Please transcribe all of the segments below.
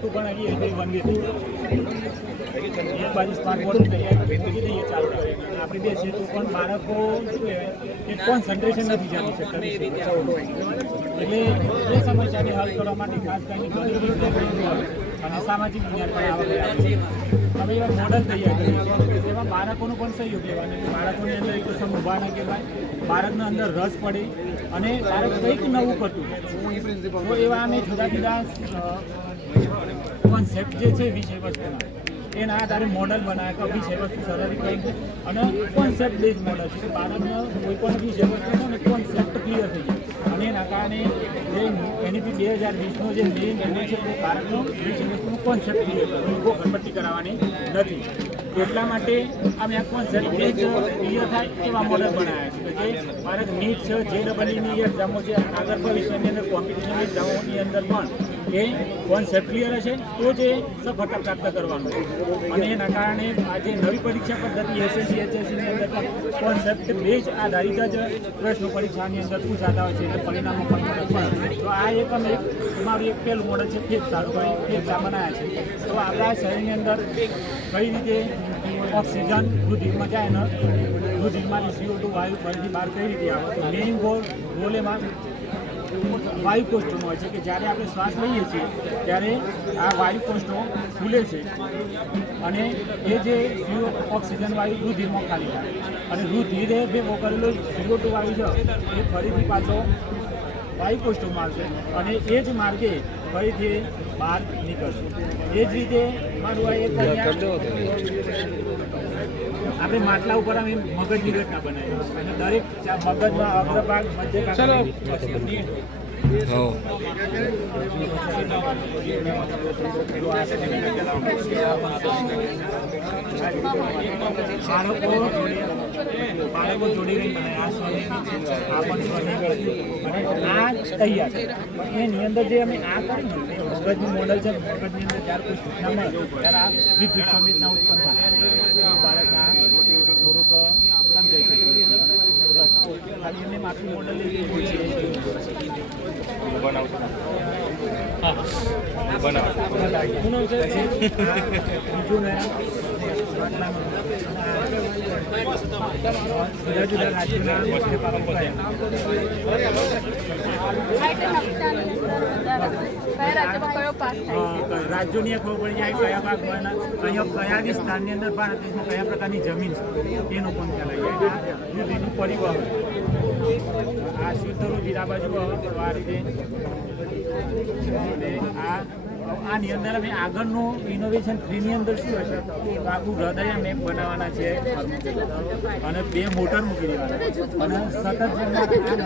વસ્તુ પણ આવી એટલે વન વે થઈ જાય એક બાજુ સ્માર્ટ બોર્ડ તૈયાર મૂકી દઈએ ચાલુ કરે આપણે બે છે તો પણ બાળકો શું કહેવાય કે કોન્સન્ટ્રેશન નથી જામી શકતા એટલે એ સમસ્યાને હલ કરવા માટે ખાસ કરીને અને સામાજિક વિજ્ઞાન પણ આવે હવે એવા મોડલ તૈયાર કરીએ એમાં બાળકોનું પણ સહયોગ લેવાનું બાળકોની અંદર એક સંભાવના કહેવાય બાળકના અંદર રસ પડે અને બાળક કંઈક નવું કરતું તો એવા અમે જુદા જુદા કોન્સેપ્ટ જે છે વિષય વસ્તુના એના આધારે મોડલ બનાવે કે વિષય વસ્તુ સરળ કંઈક અને કોન્સેપ્ટ બેઝ મોડલ છે કે બાળકને કોઈ પણ વિષય વસ્તુ છે ને કોન્સેપ્ટ ક્લિયર થઈ જાય અને એના કારણે જે એનઈપી 2020નો જે મેઇન ગોલ છે તે બાળકનો વિષય વસ્તુનો કોન્સેપ્ટ ક્લિયર કરવો ઘરપટ્ટી કરાવવાની નથી એટલા માટે અમે આ કોન્સેપ્ટ બેઝ ક્લિયર થાય એવા મોડલ બનાવ્યા છે કે જે બાળક નીટ છે JEEની એક્ઝામો છે આગળ ભવિષ્યની અંદર કોમ્પિટિશન એક્ઝામોની અંદર પણ એ કોન્સેપ્ટ ક્લિયર હશે તો જ એ સફળતા પ્રાપ્ત કરવાનું અને એના કારણે આજે નવી પરીક્ષા પદ્ધતિ SSC HSCની અંદર પણ કોન્સેપ્ટ બેઝ આધારિત જ પ્રશ્નો પરીક્ષાની અંદર પૂછાતા હોય છે એટલે પરિણામો પણ મળે તો આ એક અમે અમારું એક પહેલું મોડલ છે ફેફસા બનાવ્યા છે તો આપણા શરીરની અંદર કઈ રીતે ઓક્સિજન રુધિરમાં જાય ને રુધિરમાંથી CO2 વાયુ ફરીથી બહાર કઈ રીતે આવે તો મેઇન ગોલ એમાં વાયુ કોષ્ઠો હોય છે કે જ્યારે આપણે શ્વાસ લઈએ છીએ ત્યારે આ વાયુ કોષ્ઠો ખુલે છે અને એ જે ઓક્સિજન વાયુ રુધિરમાં ખાલી થાય અને રુધિરે ભેગો કરેલો CO2 વાયુ છે એ ફરીથી પાછો વાયુ કોષ્ઠોમાં આવશે અને એ જ માર્ગે ફરીથી બહાર નીકળશે એ જ રીતે મારું આ એક આપણે માટલા ઉપર અમે મગજની ઘટના બનાવી અને દરેક મગજમાં અગ્રભાગ મધ્ય બાળકો જોડી રહી બનાવે આ સ્વનિર્મિત છે આ પણ સ્વનિર્મિત અને આ તૈયાર એની અંદર જે અમે આ કરી મગજનું મોડલ છે મગજની અંદર જ્યારે કોઈ સૂચના મળે ત્યારે આ વિદ્યુત સંવેદના ઉત્પન્ન થાય બાળકના થોડુંક સમજાઈ શકે ખાલી એમને માથું મોડલ બીજું ને જુદા જુદા રાજ્યોના રાજ્યોની ખબર પડી જાય કયા ભાગ અહીંયા કયા સ્થાનની અંદર ભારત દેશમાં કયા પ્રકારની જમીન છે એનો પણ ખ્યાલ આવી જાય રુધિરનું પરિવહન આ શુદ્ધ રુધિર આ બાજુ આ રીતે આની અંદર અમે આગળનું ઇનોવેશન 3ની અંદર શું હશે આખું હૃદય મેપ બનાવવાના છે અને 2 મોટર મૂકી દેવાના અને સતત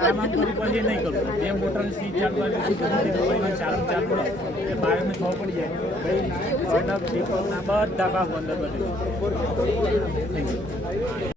આમ કરી પછી નહીં કરવું 2 મોટર સીટ ચાલુ ચાલુ એ બાળકને ખબર પડી જાય ભાઈ બધા ભાગ અંદર બધું